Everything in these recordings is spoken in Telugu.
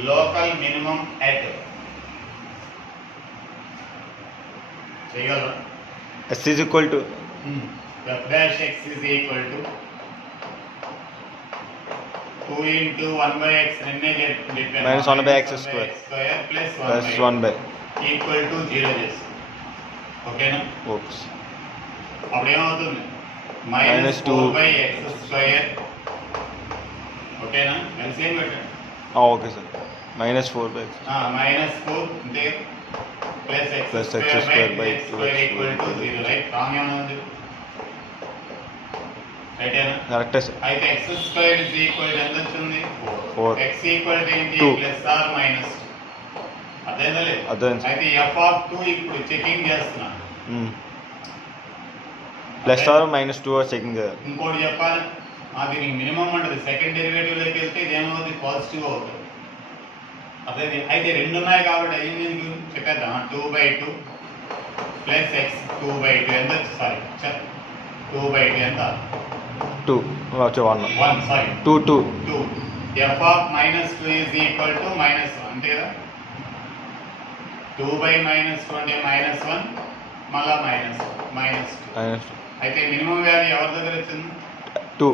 local minimum at చేయగలరా? S is equal to f dash x is equal to 2 into 1 by x minus 1 by x square plus 1 by equal to 0 చేస్తాం. ఓకేనా? oops అప్పుడు ఏమవుతుంది? minus 2 by x square. ఓకేనా? ఎల్సిఎం పెట్టండి. Okay sir minus 4 by x minus 4 అంటే plus x square by x square equal to 0, right? Wrong ఏమన్నా ఉంది? రైటేనా? కరెక్టే సార్. అయితే x square is equal to ఎంత వచ్చింది? 4. x equal to ఏంటి? 2 ప్లస్ ఆర్ మైనస్ 2. అదేనా లేదు? అదే. అయితే f of 2 ఇప్పుడు చెకింగ్ చేస్తున్నా. ప్లస్ ఆర్ మైనస్ 2 చెకింగ్ చేయాలి. ఇంకోటి చెప్పాలి, దీనికి మినిమం ఉంటుంది. సెకండ్ డెరివేటివ్ లోకి వెళ్తే ఇది ఏమవుతుంది? పాజిటివ్ అవుతుంది. అదే అయితే రెండు ఉన్నాయి కాబట్టి అయ్యింది ఎందుకు చెప్పేద్దాం. 2/2 ప్లస్ ఎక్స్ 2/2 ఎంత? సారీ 2/2 ఎంత? 2 వచ్చి 1 sorry 2 f of minus 2 is equal to minus 1 అంతే కదా. 2/-2 అంటే -1 మళ్ళా -2. అయితే మినిమం వాల్యూ ఎవరి దగ్గర వచ్చింది? 2.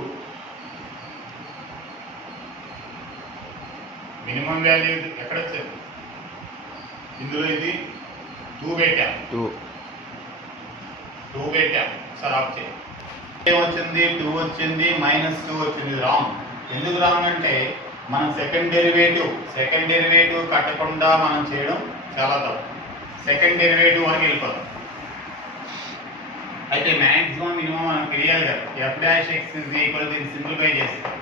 మినిమం వాల్యూ ఎక్కడ వచ్చింది? ఇందులో ఇది 2 పెట్టాం. 2 పెట్టాం. సార్ ఆఫ్ చేయండి. ఏమొచ్చింది? 2 వచ్చింది, -2 వచ్చింది. రాంగ్. ఎందుకు రాంగ్ అంటే మనం సెకండ్ డెరివేటివ్ కట్టకుండా మనం చేయడం చాలా తప్పు. సెకండ్ డెరివేటివ్ వరకు వెళ్ళిపోతాం. అయితే మ్యాక్సిమం మినిమం మనకు తెలియాలి కదా. F dash X is equal దీన్ని సింప్లిఫై చేస్తాం.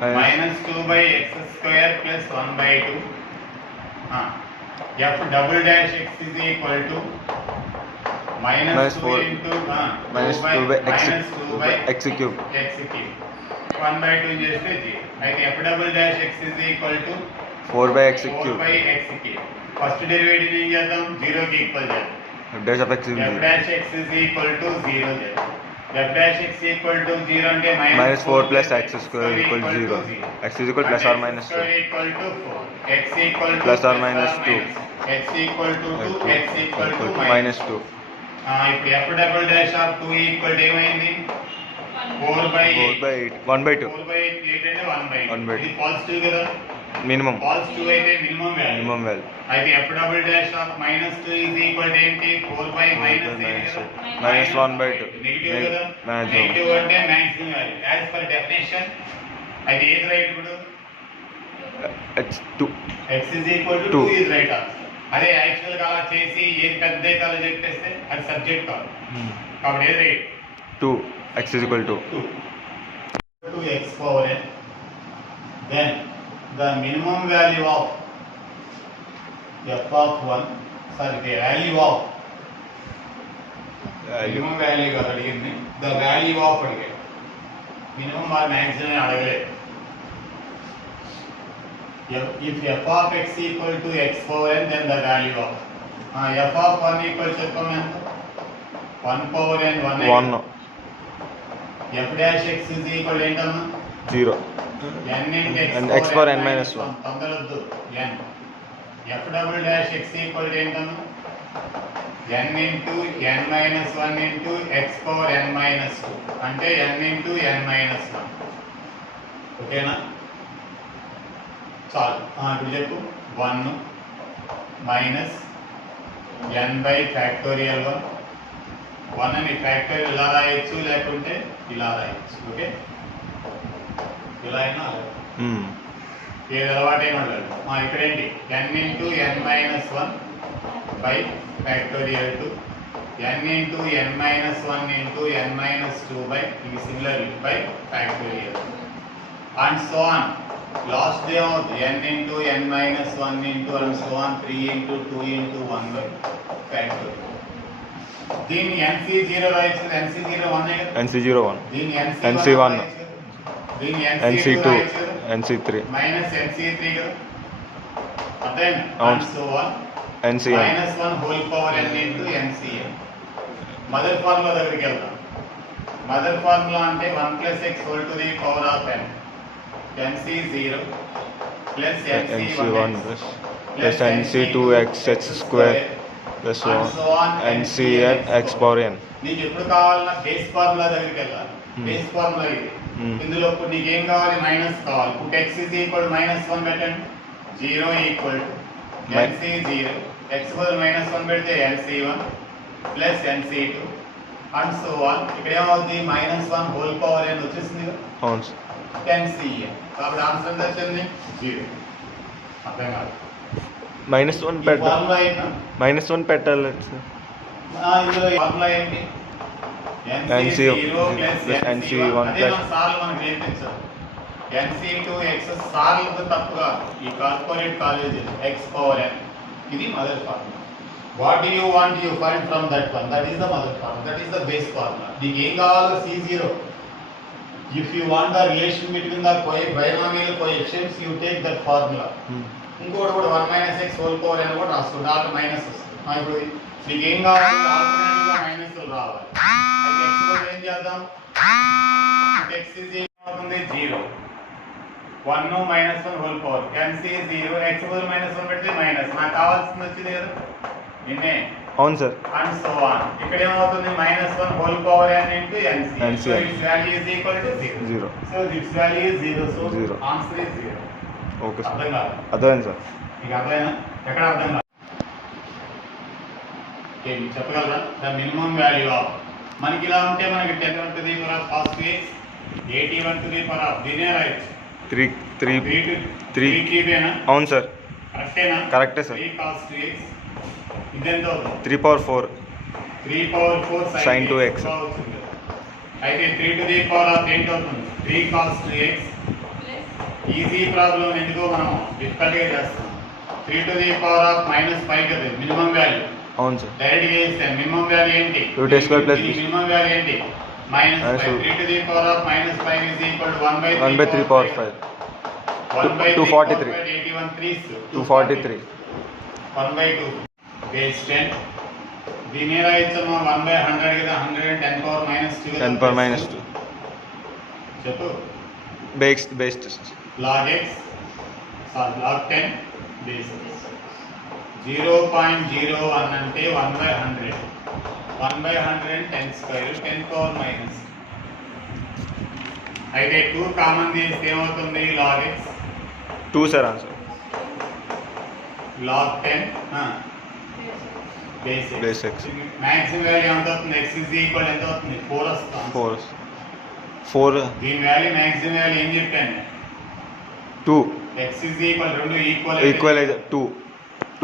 -2/x square plus 1/2. f double dash x is equal to -2 into x cube 1/2 చేస్తే 0. అయితే f double dash x is equal to 4/x cube. First derivative ఏం చేద్దాం? 0 కి ఈక్వల్ చేద్దాం. f dash of x is f dash x is equal to 0 చేద్దాం. f dash x equal to 0 అంటే -4 plus x square equal to 0. x is equal plus or minus 2 equal to 4. x equal to plus or minus 2. x equal to 2. x equal to -2. ఇప్పుడు f double dash of 2 equal to ఏమైంది? 4/8 1/2 4/8 అంటే 1/2. 1/2. ఇది పాజిటివ్ కదా. మినిమం పాజిటివ్ అయితే మినిమం వాల్యూ. అయితే f double dash of -2 is equal to ఏంటి? 4/-1/2. నెగటివ్ కదా. నెగటివ్ అంటే maximum value as per definition. అయితే ఏది రైట్ ఇప్పుడు? x is equal to 2 is right answer. అదే యాక్చువల్ గా అలా చేసి ఏది పెద్ద అయితే అలా చెప్పేస్తే అది సబ్జెక్ట్ కాదు. కాబట్టి ఏది right? 2 x is equal to 2x power n. Then the minimum value of f of 1, sorry, the value of minimum value కాదు అడిగింది, the value of అడిగాడు. మినిమం ఆర్ మ్యాక్సిమం అడగలేదు. if f of x equal to x power n, then the value of f of 1 equal చెప్పాం ఎంత? 1 power n 1. f dash x is equal to ఏంటమ్మా? 0 n into x power n minus 1. తొందరొద్దు. n f double dash x equal to ఏంటమ్మా? n into n minus 1 into x power n minus 2 అంటే n into n minus 1. ఓకేనా? చాలు. ఇప్పుడు చెప్పు. 1 minus n by factorial 1. 1 అని ఫ్యాక్టోరియల్ ఇలా రాయొచ్చు, లేకుంటే ఇలా రాయొచ్చు. ఓకే, ఇలా అయినా ఏది అలవాటైన వాళ్ళు. ఇక్కడ ఏంటి? n into n minus 1 by factorial 2, n into n minus 1 into n minus 2 by similarly by factorial and so on. Last day of n into n minus 1 into and so on 3 into 2 into 1 by factorial. దీన్ని NC0 రాయొచ్చు. NC0 1 NC01 దీన్ని NC1 దీన్ని NC2 NC3 మైనస్ NC3 కదా. అదే అవును. So 1 NCN -1 whole power n into NCN. Mother formula దగ్గరికి వెళ్దాం. మదర్ ఫార్ములా అంటే 1 + x whole to the power of n. NC0 plus NC1 plus NC2x square plus 1 NCn x power n. నీకు ఎప్పుడు కావాలన్నా బేస్ ఫార్ములా దగ్గరికి వెళ్ళాలి. బేస్ ఫార్ములా ఇది. ఇందులో ఇప్పుడు నీకు ఏం కావాలి? మైనస్ కావాలి. ఇప్పుడు x is equal to -1 పెట్టండి. 0 equal to NC0 x బదులు -1 పెడితే NC1 plus NC2 and so on. ఇక్కడ ఏమవుతుంది? -1 హోల్ పవర్ n వచ్చేసింది కదా. అవును సార్. 10Cn. కాబట్టి ఆన్సర్ ఎంత వచ్చింది? 0. అర్థం కాదు. -1 పెట్టాలి. ఫార్ములా ఏంటా? -1 పెట్టాలి సార్. ఇందులో ఫార్ములా ఏంటి? NC0 ప్లస్ NC1 అదే మన సార్లు మనకు నేర్పించారు. NC2x సార్లు తప్పుగా ఈ corporate college x power n. ఇది mother formula. What you want you find from that one? That is the mother formula. That is the base formula. నీకు ఏం కావాలో C0. If you want the relation between the binomial coefficients you take that formula. ఇంకోటి కూడా 1 - x హోల్ పవర్ n కూడా రాసుకో. దాంట్లో మైనస్ వస్తుంది. ఇప్పుడు నీకు ఏం కావాలి? ఆల్టర్నేటివ్గా మైనస్లు రావాలి. అయితే x కూడా ఏం చేద్దాం? x is ఏమవుతుంది? 0. 1 - 1 హోల్ పవర్ NC0 x బదులు -1 పెడితే మైనస్. నాకు కావాల్సింది వచ్చింది కదా నిన్నే. అవును సార్. And so on. ఇక్కడ ఏమవుతుంది? -1 whole power n into NC. So it's value is equal to 0. So this value is 0. So answer is 0. Okay sir. అర్థం కాదు? అర్థమైంది సార్. మీకు అర్థమైనా? ఎక్కడ అర్థం కాదు? ఓకే, మీకు చెప్పగలరా? ద మినిమం వాల్యూ ఆఫ్ మనకి ఇలా ఉంటే మనకి 10 to the power of cos 2x 81 to the power of దీనే రాయొచ్చు. 3 అవును సార్. కరెక్టేనా? కరెక్టే సార్. 3 cos 2x ఇదెంత అవుతుంది? 3/4 sin 2x అవుతుంది. అయితే 3 to the power of ఏంటి అవుతుంది? 3 cos 2x. ఈజీ ప్రాబ్లం ఎందుకో మనం డిఫికల్ట్గా చేస్తాం. 3 to the power of -5 కదా మినిమం వాల్యూ. అవును సార్. డైరెక్ట్గా చేస్తే మినిమం వాల్యూ ఏంటి? root x square plus minimum value ఏంటి? -5. 3 to the power of -5 is equal to 1/3 power 5. 243. 81 3s 243. 1/2 base 10. దీని ఏ రాయొచ్చమ్మా? 1/100 కదా. 110 power -2 10 power -2 చెప్పు. base test. log x log 10 base 0.01 అంటే 1/100. 1/100 10 స్క్వేర్ 10 పవర్ మైనస్. అయితే 2 కామన్ తీస్తే ఏమవుతుంది? log x 2 sir answer. log 10 base x. Maximum value ఎంత అవుతుంది? x is equal ఎంత అవుతుంది? 4 వస్తుంది. 4 దీని వాల్యూ మాక్సిమం వాల్యూ ఏం చెప్పాను? 2 x is equal 2 ఈక్వల్ అయితే 2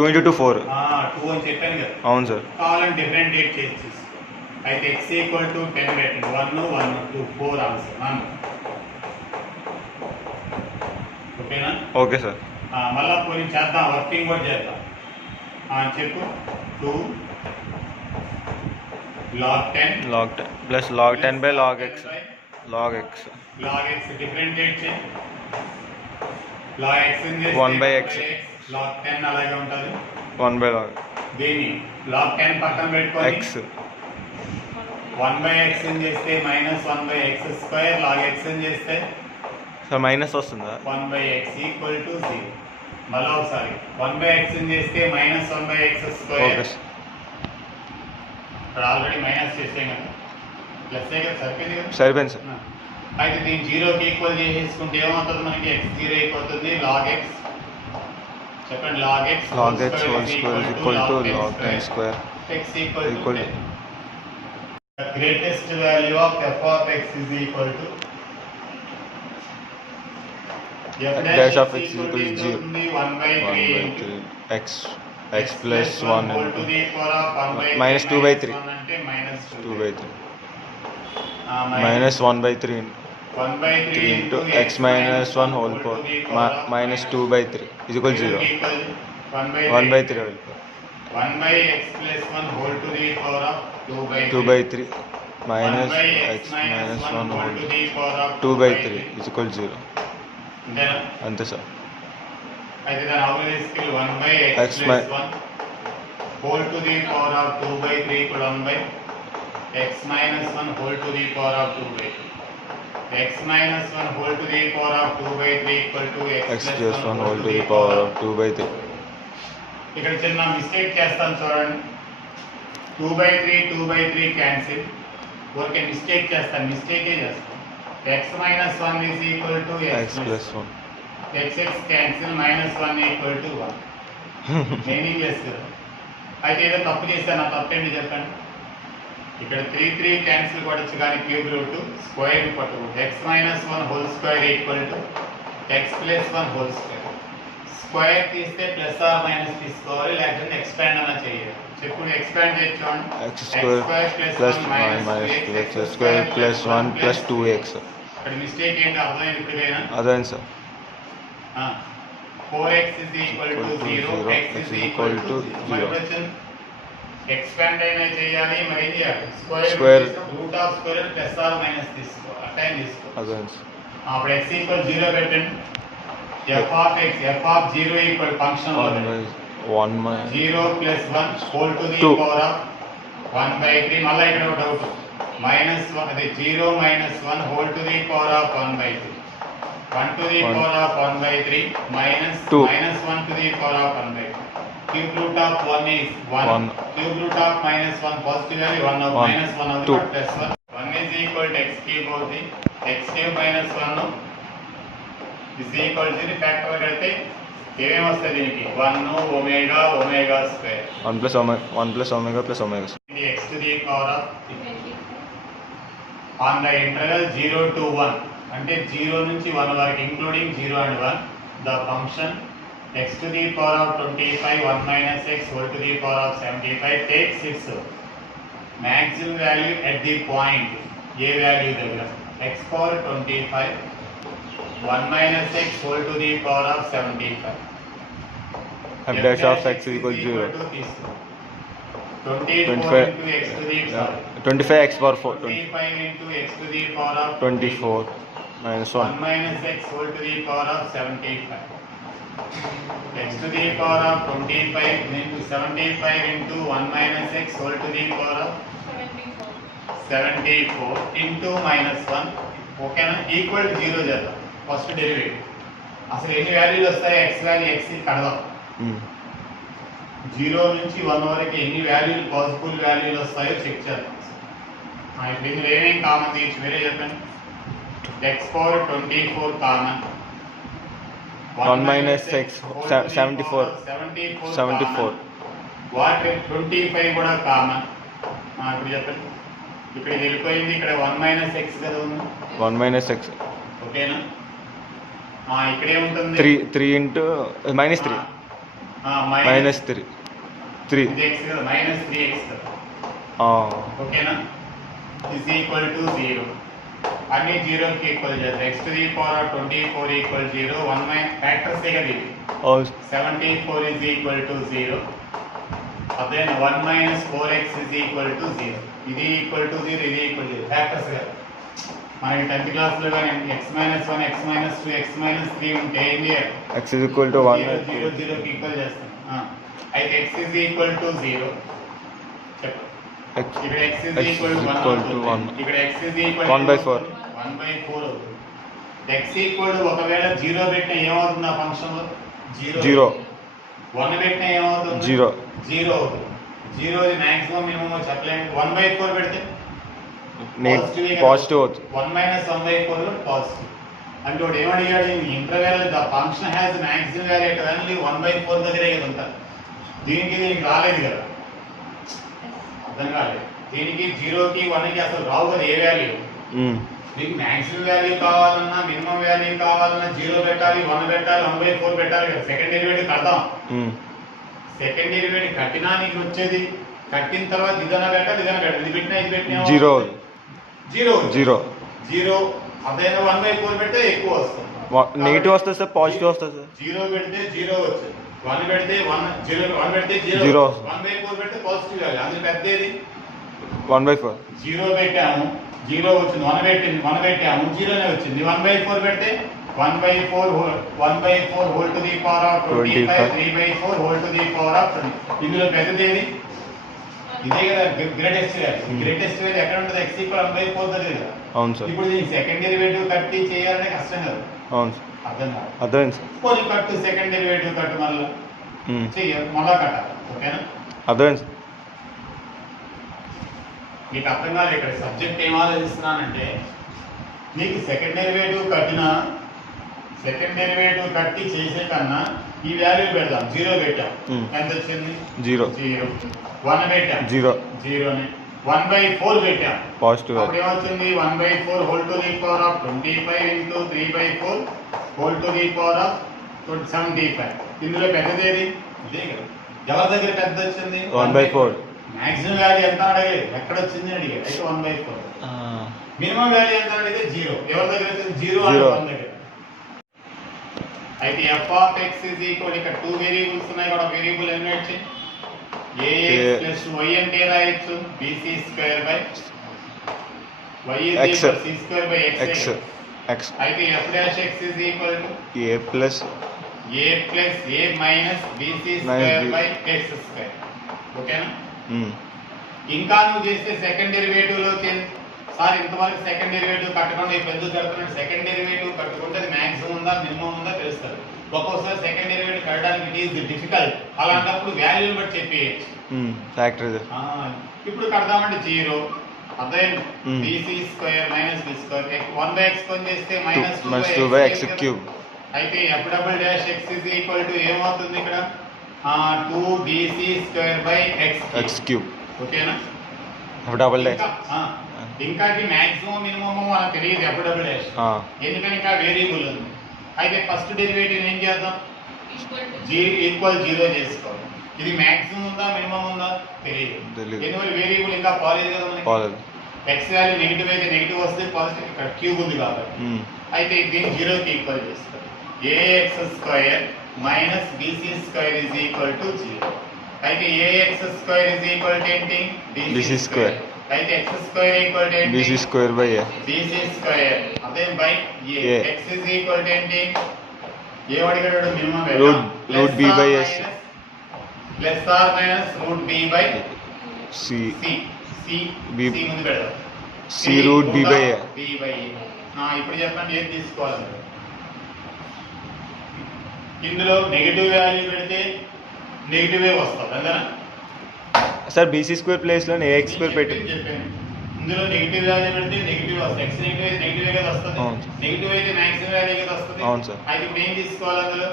into 2 4. 2 అని చెప్పాను కదా. అవును సార్. కావాలని డిఫరెంటియేట్ చేసి అయితే x ఈక్వల్ టు 10 పెట్టండి. 1 1 2 4 ఆన్సర్. ఓకేనా? Okay sir. మళ్ళా పోయి చేద్దాం. వర్కింగ్ కూడా చేద్దాం. చెప్పు. 2 log 10 plus log 10 by log x. log x differentiate చేయి. log x 1/x. log 10 అలాగే ఉంటుంది. 1/log. దీన్ని log 10 పక్కన పెట్టుకొని x 1/x చేస్తే -1/x స్క్వేర్. log x చేస్తే సార్ మైనస్ వస్తుందా? 1/x equal to 0. మళ్ళీ ఒకసారి 1/x చేస్తే -1/x స్క్వేర్. ఓకే. ఇక్కడ ఆల్రెడీ మైనస్ చేసాం కదా. ప్లస్ కదా సరిపోయింది కదా. సరిపోయింది సార్. అయితే దీన్ని 0కి ఈక్వల్ చేసేసుకుంటే ఏమవుతుంది మనకి? x 0 అయిపోతుంది. log x చెప్పండి. log x hol square is equal to log 10 square. x equal to 10. to The greatest value of f of x is equal to f dash of x is equal equal to 0. 1/3 into 1/3 x plus 1 whole to the power of 1/3 minus 2/3. అంటే -2/3 minus 1/3 1/3 into x minus 1 whole power minus 2/3 is equal to 0. 1/3 whole power 1/x plus 1 whole to the power of 2/3 minus x minus 1 whole to the power of 2/3 is equal to 0. అంతేనా? అంతే సార్. అయితే దాని అవధి తీసుకెళ్ళి 1/x x plus 1 whole to the power of 2/3 equal 1/x minus 1 whole to the power of 2/3. x minus 1 whole to the power of 2 by 3 equal to x plus 1 whole to the power of 2 by 3. ఇక్కడ చిన్న మిస్టేక్ చేస్తాను చూడండి. 2 by 3 క్యాన్సిల్. ఊరికే మిస్టేక్ చేస్తాను, మిస్టేకే చేస్తాను. x minus 1 is equal to x plus 1. x cancel minus 1 equal to 1. నేనేం చేస్తాను అయితే ఏదో తప్పు చేస్తాను, ఆ తప్పేంటి చెప్పండి. ఇక్కడ 3 క్యాన్సిల్ కొట్టచ్చు కానీ క్యూబ్ రూట్ స్క్వేర్ కొట్టకూడదు. x minus 1 whole square equal to x plus 1 whole square. Square తీస్తే ప్లస్ ఆర్ మైనస్ తీసుకోవాలి, లేకపోతే ఎక్స్పాండ్ అన్న చేయాలి. చెప్పండి, ఎక్స్పాండ్ చేయించండి. x square plus 1 minus x square plus 1 plus 2x. ఇక్కడ మిస్టేక్ ఏంటి అర్థమైంది ఇప్పుడైనా? అదే sir. 4x is equal to 0, x is equal to 0. Expand అయినా చేయాలి, మరి ఏం చేయాలి? Square root of square plus or minus తీసుకో, అటైన్ తీసుకో. అదే అప్పుడు x ఈక్వల్ 0 పెట్టండి. f of 0 equal function 1 minus 0 plus 1 whole to the 2 power of 1 by 3. మళ్ళీ ఇక్కడ ఒక డౌట్, మైనస్ 1 అదే 0 minus 1 whole to the power of 1 by 3. 1 to the power of 1 by 3 minus 2 minus 1 to the power of 1 by 3. Cube root of 1 is 1. Cube root of minus 1 positive value 1 of minus 1 of 2 plus 1. 1 is equal to x cube అవుతుంది. x cube minus 1 is equal to the factor కడితే ఏమేమి వస్తుంది దీనికి? 1 omega omega square 1 plus omega plus omega. x to the power of on the interval 0 to 1 అంటే 0 నుంచి 1 వరకు including 0 and 1 the function x to the power of 25 1 minus x whole to the power of 75 takes its maximum value at the point a value దగ్గర x power 25 1 minus x whole to the power of 75. f dash of x equals 0. 24 into x to the power 25x power 4. 25 into x to the power of 24 minus 1 1. minus x whole to the power of 75. X to the power of 25 into 75 into 1 minus x whole to the power of 74 into minus 1. ఓకేనా? ఈక్వల్ టు 0 చేద్దాం. ఫస్ట్ డెరివేటివ్ అసలు ఎన్ని వాల్యూలు వస్తాయి? x వాల్యూ x కడదాం. 0 నుంచి 1 వరకు ఎన్ని వాల్యూలు పాసిబుల్ వాల్యూలు వస్తాయో చెక్ చేద్దాం. ఇప్పుడు ఇందులో ఏమేమి కామన్ తీయచ్చు మీరే చెప్పండి. x power 24 common, 1 minus x 74. What 25 కూడా కామన్. ఇప్పుడు చెప్పండి, ఇక్కడ ఇది వెళ్ళిపోయింది, ఇక్కడ 1 minus x కదా ఉంది. 1 minus x. ఓకేనా? ఇక్కడ ఏముంటుంది? 3 into minus 3. Minus 3. ఇది x కదా, మైనస్ 3x కదా. ఓకేనా? Is equal to 0. అన్ని 0 కి ఈక్వల్ చేద్దాం. x to the power of 24 equal 0. 1 minus factors కదా ఇది. 74 is equal to 0. అదే 1 minus 4x is equal to 0. ఇది ఈక్వల్ టు 0, ఇది ఈక్వల్ టు 0. ఫ్యాక్టర్స్ కదా. మనకి 10th క్లాస్లో కానీ x minus 1, x minus 2, x minus 3 ఉంటే ఏం చేయాలి? x is equal to 1. 0 0కి ఈక్వల్ చేస్తాం. అయితే x is equal to 0 చెప్పు. ఇక్కడ x is equal to 1. ఇక్కడ x is equal to 1/4. 1/4 అవుతుంది. x equal to ఒకవేళ 0 పెట్టినా ఏమవుతుంది? ఆ ఫంక్షన్లో 0. 1 పెట్టినా ఏమవుతుంది? 0 అవుతుంది. 0 ఇది మాక్సిమం మినిమం చెప్పలేము. 1/4 పెడితే పాజిటివ్ అవుతుంది. 1 minus 1/4 పాజిటివ్. అంటే వాడు ఏమడిగాడు? Interval the function has maximum value at only 1/4 దగ్గరే కదా ఉంటారు. దీనికి రాలేదు కదా, అర్థం కాలేదు. దీనికి 0కి 1కి అసలు రావు కదా ఏ వాల్యూ. మీకు మాక్సిమం వాల్యూ కావాలన్నా మినిమం వాల్యూ కావాలన్నా 0 పెట్టాలి, 1 పెట్టాలి, 1/4 పెట్టాలి కదా. సెకండ్ డెరివేటివ్ కడదాం. సెకండ్ డెరివేటివ్ కట్టినా నీకు వచ్చేది, కట్టిన తర్వాత ఇదన్నా పెట్టాలి, ఇదన్నా పెట్టాలి. ఇది పెట్టినా ఇది పెట్టినా 0. అదైనా 1/4 పెడితే ఎక్కువ వస్తుంది. నెగిటివ్ వస్తుంది సార్, పాజిటివ్ వస్తుంది సార్. 0 పెడితే 0 వచ్చింది, 1 పెడితే 1 పెడితే 0 1/4 పెడితే పాజిటివ్ వాల్యూ. అందులో పెద్దది 1/4. 0 పెట్టాము, 0 వచ్చింది. 1 పెట్టాము, 0నే వచ్చింది. 1/4 పెడితే 1/4 whole to the power of 25, 3/4 whole to the power of 20. ఇందులో పెద్దది ఏది? ఇదే కదా greatest value. Hmm. Greatest value ఎక్కడ ఉంటుంది? x = 1/4 దగ్గర కదా. అవును సార్. ఇప్పుడు దీనికి సెకండ్ డెరివేటివ్ కట్టి చేయాలంటే కష్టం కదా. అవును సార్. అర్థం కాదు. అర్థమైంది సార్. పోనీ కట్టు, సెకండ్ డెరివేటివ్ కట్టు, మళ్ళీ చెయ్యాలి, మళ్ళా కట్టాలి. ఓకేనా? అర్థమైంది సార్. మీకు అర్థం కాదు. ఇక్కడ సబ్జెక్ట్ ఏం ఆలోచిస్తున్నానంటే, నీకు సెకండ్ డెరివేటివ్ కట్టి చేసే కన్నా ఈ వాల్యూ పెడదాం. 0 పెట్టాం. ఎంత వచ్చింది? 0. 0. 1 పెట్టాం. 0. 0ని 1/4 పెట్టాం. పాజిటివ్. అప్పుడు ఏమొచ్చింది? 1/4 whole to the power of 25 into 3/4 whole to the power of 75. ఇందులో పెద్దదేది? ఇదే కదా. ఎవరి దగ్గర పెద్ద వచ్చింది? 1/4. మాక్సిమం వాల్యూ ఎంత అడగలేదు, ఎక్కడ వచ్చింది అడిగారు. అయితే 1/4. మినిమం వాల్యూ ఎంత అడిగితే 0. ఎవరి దగ్గర వచ్చింది? 0 అని 1 దగ్గర. అయితే f of x is equal, ఇక్కడ 2 వేరియబుల్స్ ఉన్నాయి కూడా, వేరియబుల్ ఎలిమినేట్ చేయి. ax plus y అంటే రాయొచ్చు bc square by y is equal c square by x. అయితే f dash x is equal to a plus a minus bc square by x square. ఓకేనా? ఇంకా నువ్వు చేస్తే సెకండ్ డెరివేటివ్ లో సార్ ఇంతవరకు సెకండ్ డెరివేటివ్ కట్టకుండా ఎందుకు కడుతున్నాడు? సెకండ్ డెరివేటివ్ కట్టుకుంటే అది మాక్సిమం ఉందా మినిమం ఉందా తెలుస్తుంది. ఒక్కొక్కసారి సెకండ్ డెరివేటివ్ కట్టడానికి ఇట్ ఈస్ డిఫికల్ట్. అలాంటప్పుడు వాల్యూని బట్టి చెప్పేయచ్చు. ఇప్పుడు కడదామంటే 0. అదే bc square minus b square 1/x చేస్తే -2/x3. అయితే f double dash x is equal to ఏమవుతుంది ఇక్కడ? 2bc square by x3. ఓకేనా? f డబుల్ డాష్ ఇంకా మాక్సిమం మినిమం మనకు తెలియదు f డబుల్ డాష్, ఎందుకంటే ఇంకా వేరియబుల్ ఉంది. అయితే ఫస్ట్ డెరివేటివ్ ఏం చేద్దాం? ఈక్వల్ 0 చేసుకోవాలి. ఇది మాక్సిమం ఉందా మినిమం ఉందా తెలియదు, ఎందువల్ల వేరియబుల్ ఇంకా పాలేదు కదా మనకి. x వాల్యూ నెగిటివ్ అయితే నెగిటివ్ వస్తే పాజిటివ్, ఇక్కడ క్యూబ్ ఉంది కాబట్టి. అయితే దీన్ని 0 కి ఈక్వల్ చేస్తారు. ax square minus bc square is equal to 0. అయితే ax square is equal to ఏంటి? bc square. అయితే x స్క్వేర్ ఈక్వల్ టు ఏంటి? bc square by a. bc స్క్వేర్ అదే by a. x is equal to ఏంటి? ఏమడిగాడు? Minimum root b by s plus or minus root b by c. c ముందు పెడదాం. c root b by a. ఇప్పుడు చెప్పండి ఏం తీసుకోవాలి? ఇందులో నెగిటివ్ వాల్యూ పెడితే నెగిటివే వస్తుంది అంతేనా సార్? bc స్క్వేర్ ప్లేస్ లో ax స్క్వేర్ పెట్టి చెప్పాను. ఇందులో నెగిటివ్ వాల్యూ పెడితే నెగిటివ్ వస్తుంది. x నెగిటివ్ అయితే నెగిటివ్ గా వస్తుంది, నెగిటివ్ అయితే మాక్సిమం వాల్యూ గా వస్తుంది. అవును సార్. అయితే ఇప్పుడు ఏం తీసుకోవాలి? అందులో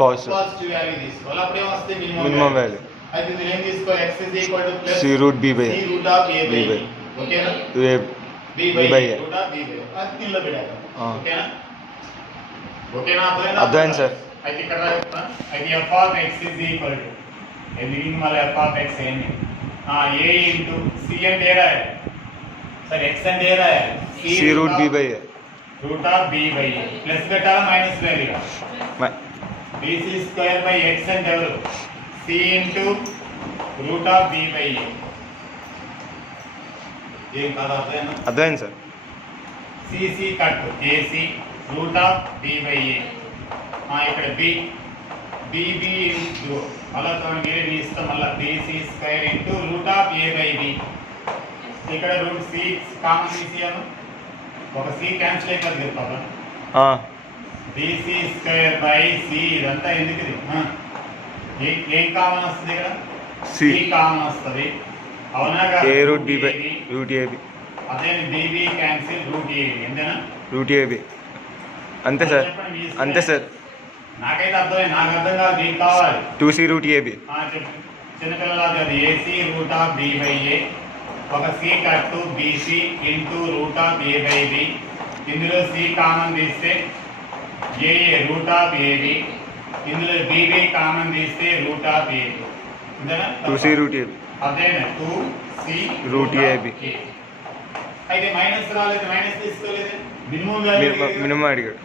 పాజిటివ్ వాల్యూ తీసుకోవాలి. అప్పుడు ఏం వస్తుంది? Minimum value. అయితే ఇది ఏం తీసుకోవాలి? x is equal to plus c root b by c root of a by b. ఓకేనా? b by root of b by అది కింద పెట్టాలి. ఓకేనా? అర్థమైంది సార్. అయితే ఇక్కడ అయితే f of x is equal to ఎందుకు మళ్ళీ f of x ఏంటి? a ఇంటూ c అంటే రాయాలి సార్, x అంటే రాయాలి c root b by a. Root of b by a plus పెట్టాలా minus value? bc square by x అంటే ఎవరు? c into root of b by a. ఏం కాదు అర్థమైంది సార్. cc కట్టు ac root of b by a. ఇక్కడ b bb ఇంటూ అలా వేరే ఇస్తాం మళ్ళీ bc square into root of a by b. ఇక్కడ రూట్ c కామన్ తీసియాను, ఒక c క్యాన్సిల్ అయిపోతుంది కదా. bc స్క్వేర్ బై c ఇదంతా ఎందుకు? ఏం కామన్ వస్తుంది ఇక్కడ? c కామన్ వస్తుంది అవునా? a root b by root ab. అదే bb క్యాన్సిల్ రూట్ ab ఎంతేనా? రూట్ ab అంతే సార్. అంతే సార్. నాకైతే అర్థమైంది, నాకు అర్థం కాదు, మీకు కావాలి 2c రూట్ ab. చిన్నపిల్లలు అది ac root of b by a, ఒక c కట్టు bc into root of a by b. ఇందులో c కామన్ తీస్తే a రూట్ ఆఫ్ ab, ఇందులో bb కామన్ తీస్తే root of ab. 2c root ab. అదేనా 2c రూట్ ab. అయితే మైనస్ రాలేదు, మైనస్ తీసుకోలేదు, మినిమం అడిగాడు.